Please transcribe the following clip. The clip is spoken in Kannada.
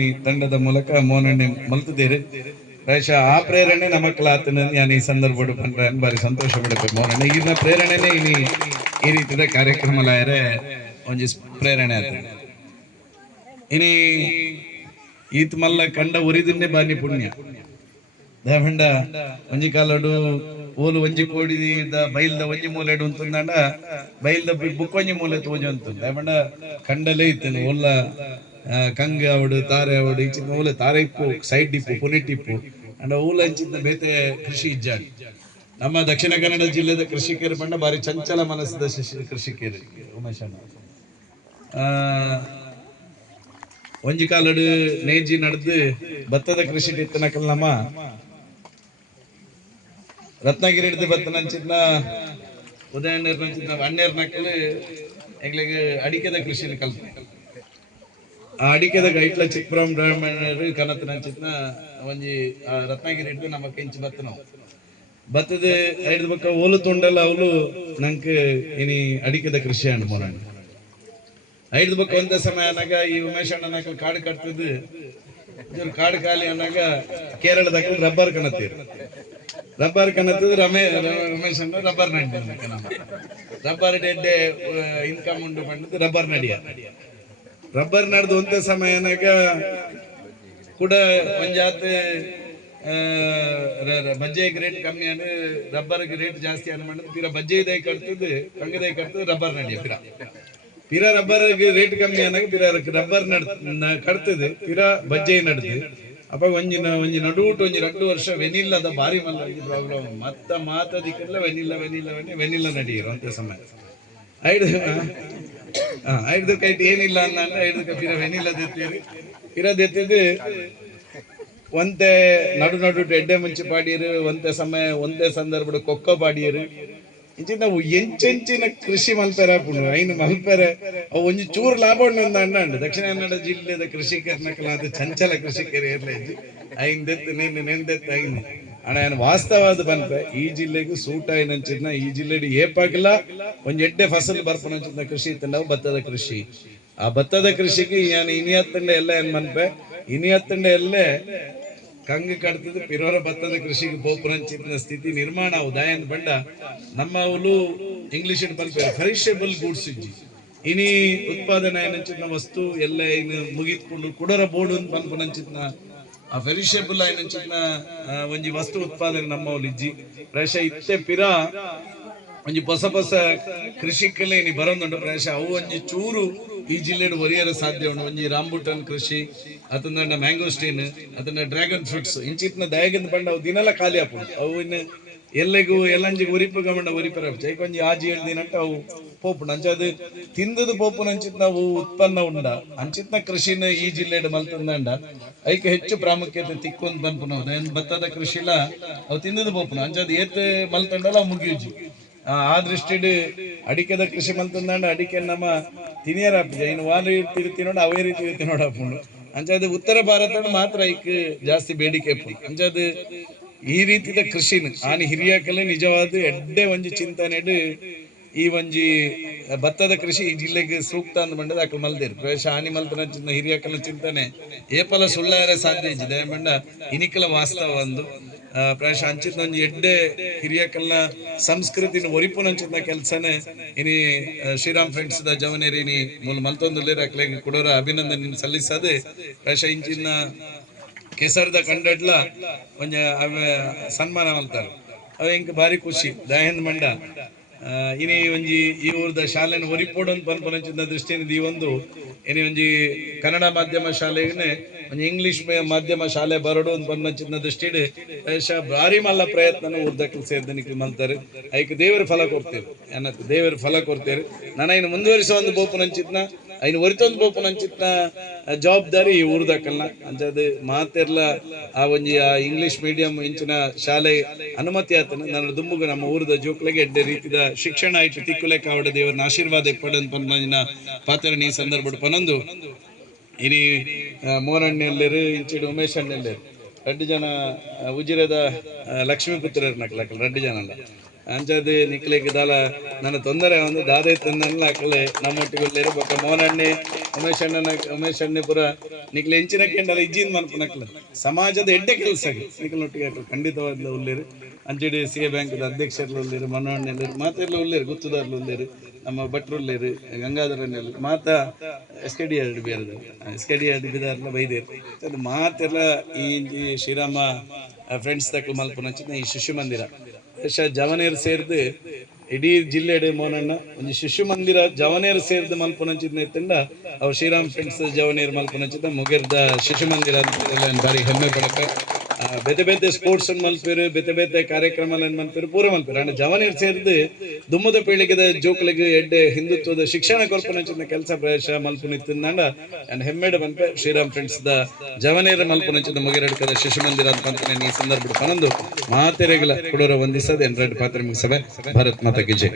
ಈ ತಂಡದ ಮೂಲಕ ಮೋನಣ್ಣೆ ಮಲ್ತಿದ್ದೇವೆ ಪ್ರಾಯಶಃ ಆ ಪ್ರೇರಣೆ ನಮ್ಮ ಕಲಾತನ ನಾನು ಈ ಸಂದರ್ಭ ಬಂದ್ರೆ ಬಾರಿ ಸಂತೋಷ ಪಡಬೇಕು ಮೋನಣ್ಣ. ಈಗಿನ ಪ್ರೇರಣೆನೇ ಇಲ್ಲಿ ಈ ರೀತಿಯ ಕಾರ್ಯಕ್ರಮ ಲಾಯರೆ ಒಂಜಿ ಪ್ರೇರಣೆ ಆಗ್ತದೆ ಇನಿ ಈತ್ ಮಲ್ಲ ಕಂಡ ಉರಿದಿನ್ನೆ ಬಾನಿ ಪುಣ್ಯ. ದಯಮಂಡ ಒಂಜಿ ಕಾಲಡು ಓಲು ಒಂಜಿ ಕೋಡಿ ಬೈಲ್ದ ಒಂಜಿ ಮೂಲೆಡು ಅಂತಂದಾಂಡ ಬೈಲ್ದ ಬುಕ್ ಒಂಜಿ ಮೂಲೆ ತೋಜು ಅಂತ ದಯಮಂಡ ಕಂಡಲೇ ಇತ್ತೇನೆ ಓಲ್ಲ ಕಂಗೆ ಅವಡು, ತಾರೆ ಅವಡು ಇಂಚಿನ ಮೂಲೆ ತಾರೆ ಇಪ್ಪು, ಸೈಡ್ ಇಪ್ಪು, ಪುನಿಟ್ ಇಪ್ಪು. ಅಂಡ ಊಲ ಅಂಚಿನ ಬೇತೆ ಕೃಷಿ ಇಜ್ಜಾಡಿ. ನಮ್ಮ ದಕ್ಷಿಣ ಕನ್ನಡ ಜಿಲ್ಲೆದ ಕೃಷಿಕರು ಬಂಡ ಬಾರಿ ಚಂಚಲ ಮನಸ್ಸದ ಕೃಷಿಕರು ಉಮೇಶ್ ಅಣ್ಣ ಒಂಜಿ ಕಾಲಡು ನೇಜಿ ನಡೆದು ಭತ್ತದ ಕೃಷಿ ಇತ್ತನಕಲ್ ನಮ್ಮ ರತ್ನಗಿರಿ ಹಿಡಿದು ಭತ್ತ ನಂಚಿದ್ನ ಉದಯಣ್ಣರ್ ನಂಚಿದ್ನ ಅಣ್ಣೇರ್ ನಕಲ್ ಅಡಿಕೆದ ಕೃಷಿ ಕಲ್ಪನೆ ಆ ಅಡಿಕೆದ ಐಟ್ಲ ಚಿಕ್ಕಬ್ರಹ್ಮ ಬ್ರಾಹ್ಮಣರು, ಕನತನ ಚಿತ್ನ ಒಂಜಿ ರತ್ನಗಿರಿ ಹಿಡಿದು ನಮ್ಮ ಕೆಂಚು ಬತ್ತ ನಾವು. ಬತ್ತದ ಐದು ಬಕ್ಕ ಓಲು ತುಂಡಲ್ಲ ಅವಳು ನಂಗೆ ಇನಿ ಅಡಿಕೆದ ಕೃಷಿ ಅಣ್ಣ ಮೊರಣ್ಣ ಐದು ಬಕ್ಕ ಒಂದೇ ಸಮಯ ಅನ್ನಾಗ ಈ ಉಮೇಶ್ ಕಾಡ್ ಕಾಡು ಕಟ್ತದ್ದು. ಇವ್ರು ಕಾಡು ಖಾಲಿ ಅನ್ನಾಗ ಕೇರಳದಾಗ ರಬ್ಬರ್ ಕಣತೀರಿ ರಬ್ಬರ್ ಕಣತದ್ದು ರಮೇ ರಮೇಶ್ ಅಣ್ಣ ರಬ್ಬರ್ ನಡಿ ರಬ್ಬರ್ ಡೆಡ್ಡೆ ಇನ್ಕಮ್ ಉಂಡು ಪಂಡದು ರಬ್ಬರ್ ನಡಿಯ ರಬ್ಬರ್ ನಡೆದು ಒಂದೇ ಸಮಯ ಅನ್ನಾಗ ಕೂಡ ಮಂಜಾತೆ ಬಜ್ಜೆಗೆ ರೇಟ್ ಕಮ್ಮಿ ಅನ್ನು ರಬ್ಬರ್ಗೆ ರೇಟ್ ಜಾಸ್ತಿ ಅನ್ನ ಮಾಡಿದ್ರೆ ಪಿರ ಬಜ್ಜೆ ಇದೇ ಕಂಗದೇ ಕಟ್ತದ್ದು ರಬ್ಬರ್ ನಡಿಯ ಪಿರ ರಬ್ಬರ್ ರಬ್ಬರ್ಗೆ ರೇಟ್ ಕಮ್ಮಿ ಅನ್ನಾಗ ಪಿರ ರಬ್ಬರ್ ನಡ್, ನ- ಕಟ್ತದೆ ಪಿರ ಬಜ್ಜೆ ನಡ್ದು ಅಪ್ಪ ಒಂಜಿನ ಒಂಜಿ ನಡುಟ್ ಒಂಜಿ ಎರಡು ವರ್ಷ ವೆನಿಲ್ಲದ ಬಾರಿ ಮಲ್ಲ ಪ್ರಾಬ್ಲಮ್ ಮತ್ತ ಮಾತದಿಕ್ಕೆಲ್ಲ ವೆನಿಲ್ಲ ವೆನಿಲ್ಲ, ವೆನಿ, ವೆನಿಲ್ಲ ನಡೀರು ಅಂತ ಸಮಯ. ಹಾ ಐದು ಕೈಟ್ ಏನಿಲ್ಲ ಅಂದ ಐದು ಕೈ ವೆನಿಲ್ಲ ದೆತ್ತೀರಿ ಪಿರ ದೆತ್ತಿದ್ದು ಒಂದೇ ನಡು ನಡು ಎಡ್ಡೆ ಮುಂಚೆ ಪಾಡಿಯರು, ಒಂದೇ ಸಮಯ, ಒಂದೇ ಸಂದರ್ಭದ ಕೊಕ್ಕ ಪಾಡಿಯರು. ಇಂಚಿ ನಾವು ಎಂಚೆಂಚಿನ ಕೃಷಿ ಮಲ್ಪೆರ ಪುಣು ಐನು ಮಲ್ಪೆರೆ. ಅವು ಒಂಜಿ ಚೂರು ಲಾಭ ಉಂಡು ಅಣ್ಣ ದಕ್ಷಿಣ ಕನ್ನಡ ಜಿಲ್ಲೆದ ಕೃಷಿಕರ್ನಕಲ ಅದು ಚಂಚಲ ಕೃಷಿಕರು ಇರಲಿ ಐನ್ ದೆತ್ತು, ನೆನ್ನೆ ನೆನ್ದೆತ್ತು ಐನು ಅಣ್ಣ, ಏನು ವಾಸ್ತವಾದ ಬಂದ್ರೆ ಈ ಜಿಲ್ಲೆಗೂ ಸೂಟ ಏನಂಚಿದ್ನ ಈ ಜಿಲ್ಲೆಡಿ ಏಪಾಗಿಲ್ಲ ಒಂದ್ ಎಡ್ಡೆ ಫಸಲ್ ಬರ್ಪನಂಚಿದ್ನ ಕೃಷಿ ಇತ್ತಲ್ಲ ಭತ್ತದ ಕೃಷಿ. ಆ ಭತ್ತದ ಕೃಷಿಗೆ ಏನು ಇನಿಯತ್ತಂಡ ಎಲ್ಲ ಏನ್ ಮನ್ಪೆ ಇನಿಯತ್ತಂಡ ಎಲ್ಲೇ ಕಂಗ್ ಕಡ್ತಿದ್ ಪಿರೋರ ಭತ್ತದ ಕೃಷಿಗೆ ಬೋಪುರಂಚಿನ ಸ್ಥಿತಿ ನಿರ್ಮಾಣ ಉದಾಯನ್ ಬಂಡ ನಮ್ಮ ಅವಲು ಇಂಗ್ಲಿಷ್ ಬಲ್ಪೆ ಫರಿಷಬಲ್ ಗೂಡ್ಸ್ ಇಜ್ಜಿ. ಇನಿ ಉತ್ಪಾದನೆ ಏನಂಚಿದ್ನ ವಸ್ತು ಎಲ್ಲ ಇನ್ನು ಮುಗಿತ್ಕೊಂಡು ಕುಡರ ಬೋರ್ಡು ಬಲ್ಪನಂಚಿನ ಆ ಫೆರಿಷಬಲ್ ಏನಂಚಿನ ಒಂಜಿ ವಸ್ತು ಉತ್ಪಾದನೆ ನಮ್ಮ ಒಲಿಜ್ಜಿ ಪ್ರಾಯಶಃ ಇತ್ತೆ ಪಿರ, ಒಂಜಿ ಹೊಸ ಹೊಸ ಕೃಷಿಕಲೆ ಇನಿ ಬರೋದುಂಡು ಪ್ರೇಷ ಅವು ಒಂಜಿ ಚೂರು ಈ ಜಿಲ್ಲೆಡ್ ಒರಿಯರ ಸಾಧ್ಯ ಉಂಡು ಒಂಜಿ ರಾಂಬುಟನ್ ಕೃಷಿ ಅತಂದ ಮ್ಯಾಂಗೋಸ್ಟೀನ್ ಅದನ್ನ ಡ್ರ್ಯಾಗನ್ ಫ್ರೂಟ್ಸ್. ಇಂಚಿತ್ನ ದಯಗಿಂದ ಬಂಡ ಅವು ದಿನಲ ಖಾಲಿ ಆಪುಂಡು ಅವು ಇನ್ನು ಎಲ್ಲೆಗೂ, ಎಲ್ಲಂಜಿಗೆ ಉರಿಪು ಗಮಂಡ ಉರಿಪರ ಜೈಕೊಂಜಿ ಆಜಿ ಹೇಳ್ದಿನಂಟ ಅವು ಪೋಪುಂಡು ಅಂಚ ಅದು ತಿಂದದು ಪೋಪುನ ನಾವು ಉತ್ಪನ್ನ ಉಂಡ. ಅಂಚಿತ್ನ ಕೃಷಿನ ಈ ಜಿಲ್ಲೆಡ್ ಮಲ್ತಂದಂಡ ಐಕೆ ಹೆಚ್ಚು ಪ್ರಾಮುಖ್ಯತೆ ತಿಕ್ಕೊಂದ್ ಬಂಪುನ ಭತ್ತದ ಕೃಷಿಲ ಅವು ತಿಂದದು ಪೋಪುನ. ಅಂಚದ ಏತ್ ಮಲ್ತಂಡಲ್ಲ ಅವು ಮುಗಿಯುಜಿ ಆ ದೃಷ್ಟಿಡ್ ಅಡಿಕೆದ ಕೃಷಿ ಮಲ್ತಂದಂಡ ಅಡಿಕೆ ನಮ್ಮ ತಿನಿಯರ ಇನ್ನು ವಾರ ರೀತಿ ನೋಡ ಅವೇ ರೀತಿ ತಿನ್ನೋಡು ಹಾಕೊಂಡು ಅಂಚಾದ್ ಉತ್ತರ ಭಾರತ ಮಾತ್ರ ಐಕ್ ಜಾಸ್ತಿ ಬೇಡಿಕೆ ಅಂಚದು ಈ ರೀತಿದ ಕೃಷಿನ, ಆನೆ ಹಿರಿಯಕಲೆ ನಿಜವಾದ ಎಡ್ಡೆ ಒಂಜಿ ಚಿಂತನೆಡ್ ಈ ಒಂಜಿ ಭತ್ತದ ಕೃಷಿ ಈ ಜಿಲ್ಲೆಗೆ ಸೂಕ್ತ ಅಂತ ಬಂಡದ ಅಕ್ಕ ಮಲ್ದಿರ್. ಪ್ರವೇಶ ಆನಿ ಮಲ್ತನ ಹಿರಿಯಕಲ ಚಿಂತನೆ. ಏಪಲ ಸುಳ್ಳಾರೆ ಸಾಧ್ಯ ಇಜ್ಜಿದೆ ಬಂಡ ಇನಿಕಲ ವಾಸ್ತವ ಒಂದು ಆ, ಪ್ರಾಯಶಃ ಅಂಚಿನ ಒಂಜಿ ಎಡ್ಡೆ ಹಿರಿಯಕಲ್ನ ಸಂಸ್ಕೃತಿನ ಒರಿಪುನಂಚಿನ ಕೆಲಸನೇ. ಇನಿ ಶ್ರೀರಾಮ್ ಫ್ರೆಂಡ್ಸ್ ದ ಜವನೇರಿ ಇನಿ ಮೂಲ ಮಲ್ತೊಂದುಲ್ಲೇರ ಅಕ್ಲೆಗೆ ಕೊಡೋರ ಅಭಿನಂದನೆ ಸಲ್ಲಿಸದೆ ಪ್ರಾಯಶಃ ಇಂಚಿನ ಕೆಸರ್ದ ಕಂಡಡ್ಲ ಒಂಜ ಸನ್ಮಾನ ಮಲ್ತಾರೆ. ಅವ ಇಂಕ ಭಾರಿ ಖುಷಿ. ದಯಂದ್ ಮಂಡ. ಇನಿ ಒಂಜಿ ಈ ಊರ್ದ ಶಾಲೆನ ಒರಿಪೋಡೊಂದು ಪನ್ಪನಂಚಿನ ದೃಷ್ಟಿಯಿಂದ ಈ ಒಂದು ಇನಿ ಒಂಜಿ ಕನ್ನಡ ಮಾಧ್ಯಮ ಶಾಲೆ ಒಂಜಿ ಇಂಗ್ಲಿಷ್ ಮಾಧ್ಯಮ ಶಾಲೆ ಬರಡು ಅಂತ ಪನ್ಪನ ದೃಷ್ಟಿಡ್ ಭಾರಿ ಮಲ್ಲ ಪ್ರಯತ್ನ ಊರ್ದಕ್ಕೆ ಸೇರ್ದನಿಕ್ಕೆ ಮಲ್ತಾರೆ. ಐಕ್ ದೇವರ ಫಲ ಕೊಡ್ತೇವೆ. ಅನ್ನತ್ತೆ ದೇವರ ಫಲ ಕೊಡ್ತೇವೆ. ನಾನು ಇನ್ನು ಮುಂದುವರಿಸೋ ಒಂದು ಬೋಪನಂಚಿತ್ನ ಐನ್ ಒರಿತೊಂದು ಬೋಪುನ ಅಂಚಿತ್ನ ಜವಾಬ್ದಾರಿ ಊರ್ದಾಕಲ್ನ ಅಂಚದು ಮಾತೆರ್ಲ, ಆ ಒಂಜಿ, ಆ ಇಂಗ್ಲಿಷ್ ಮೀಡಿಯಂ ಇಂಚಿನ ಶಾಲೆ ಅನುಮತಿ ಆತನ. ನನ್ನ ದುಂಬುಗ ನಮ್ಮ ಊರದ ಜೋಕ್ಲೆಗೆ ಎಡ್ಡೆ ರೀತಿದ ಶಿಕ್ಷಣ ಆಯ್ತು. ತಿಕ್ಕುಲೆ ಕಾವಡ ದೇವರನ್ನ ಆಶೀರ್ವಾದ ಪಡನ್ ಪನ್ಮಂಜಿನ ಪಾತ್ರನ ಈ ಸಂದರ್ಭಡ್ ಪನೊಂದು. ಇನಿ ಮೋರಣ್ಣೆಲ್ಲೆರು ಇಂಚಿಡು ಉಮೇಶ್ ಅಣ್ಣೆಲ್ಲೆರು ರಡ್ಡು ಜನ ಉಜಿರದ ಲಕ್ಷ್ಮೀಪುತ್ರರು ನಕ್ಲಕ್ಕಲ್ಲ ರಡ್ಡು ಜನ ಅಲ್ಲ. ಅಂಚದು ನಿಕ್ಲೆಗ್ ದಾಲ ನನ್ನ ತೊಂದರೆ ಒಂದು ದಾದೆ ತಂದಲ್ಲ ಅಕ್ಕಲೆ ನಮ್ಮೊಟ್ಟಿಗೆ ಬೊಕ್ಕ ಮೋನಣ್ಣೆ ಉಮೇಶ್ ಅಣ್ಣನ ಉಮೇಶ್ ಅಣ್ಣೆ ಪುರ ನಿಕ್ಲೆ ಎಂಚಿನ ಕೆಂಡಲ ಇಜ್ಜಿನ್ ಮಲ್ಪನಕ್ಲ ಸಮಾಜದ ಎಡ್ಡೆ ಕೆಲಸ ನಿಕ್ಲೊಟ್ಟಿಗೆ ಹಾಕಲು ಖಂಡಿತವಾಗ್ಲೂ ಉಳ್ಳೇರು. ಅಂಜಡಿ ಸಿ ಎ ಬ್ಯಾಂಕ್ದ ಅಧ್ಯಕ್ಷರು ಉಳ್ಳೇರು ಮನೋಣ್ಣೆಲ್ಲರು ಮಾತೆಲ್ಲ ಉಳ್ಳೇರು, ಗುತ್ತುದಾರ್ಲು ಉಳ್ಳೇರು, ನಮ್ಮ ಭಟ್ರು ಉಳ್ಳೇರು ಗಂಗಾಧರನ್ನೆಲ್ಲ ಮಾತ S K D R D ಬೇರೆ S K D R D ಬಿದಾರ್ಲ ಮಾತೆಲ್ಲ ಈ ಶ್ರೀರಾಮ ಫ್ರೆಂಡ್ಸ್ ತಕ್ಕ ಮಲ್ಪನ ಈ ಶಿಶು ಮಂದಿರ. ದೇಶ ಜವನೇರು ಸೇರಿದು ಇಡೀ ಜಿಲ್ಲೆಡೆ ಮೋನಣ್ಣ, ಒಂದು ಶಿಶು ಮಂದಿರ ಜವನೇರು ಸೇರಿದ ಮಲ್ಪನಂಚಿದ್ನ ನೆತ್ತಂಡ ಅವ್ರು ಶ್ರೀರಾಮ್ ಫ್ರೆಂಡ್ಸ್ ಜವನೇರು ಮಲ್ಪನಂಚಿದ ಮುಗಿರ್ದ ಶಿಶು ಮಂದಿರ ಅಂತ ಬಾರಿ ಹೆಮ್ಮೆ ಪಡಕ. ಬೇತೆ ಬೇತೆ ಸ್ಪೋರ್ಟ್ಸ್ ಮಲ್ಪೇರು ಬೇತೆ ಬೇತೆ ಕಾರ್ಯಕ್ರಮ ಮಲ್ಪಿರು ಪೂರ ಮಲ್ಪಿರು ಅಂಡ್ ಜವನೇರು ಸೇರಿದು ದುಮ್ಮದ ಪೀಳಿಗೆದ ಜೋಕ್ಲಿಗೆ ಎಡ್ಡೆ ಹಿಂದುತ್ವದ ಶಿಕ್ಷಣ ಕೊರ್ಪನಂಚಿನ ಕೆಲಸ ಪ್ರವೇಶ ಮಲ್ಪನಿತ್ತಂಡ ಅಂಡ್ ಹೆಮ್ಮೆಡ ಮಲ್ಪೆ ಶ್ರೀರಾಮ್ ಫ್ರೆಂಡ್ಸ್ ದ ಜವನೇರ ಮಲ್ಪನಂಚಿದ ಮುಗಿರಡ್ಕದ ಶಿಶು ಮಂದಿರ ಅಂತ ಈ ಸಂದರ್ಭ ಪನಂದು ಮಾತೆರೆಗಳ ಕೊಡೋರ ವಂದಿಸದೆ ಎಂಟ್ರೆಡ್ ಪಾತ್ರ ಸಭೆ ಭಾರತ್ ಮಾತಾ ಕಿಜೆ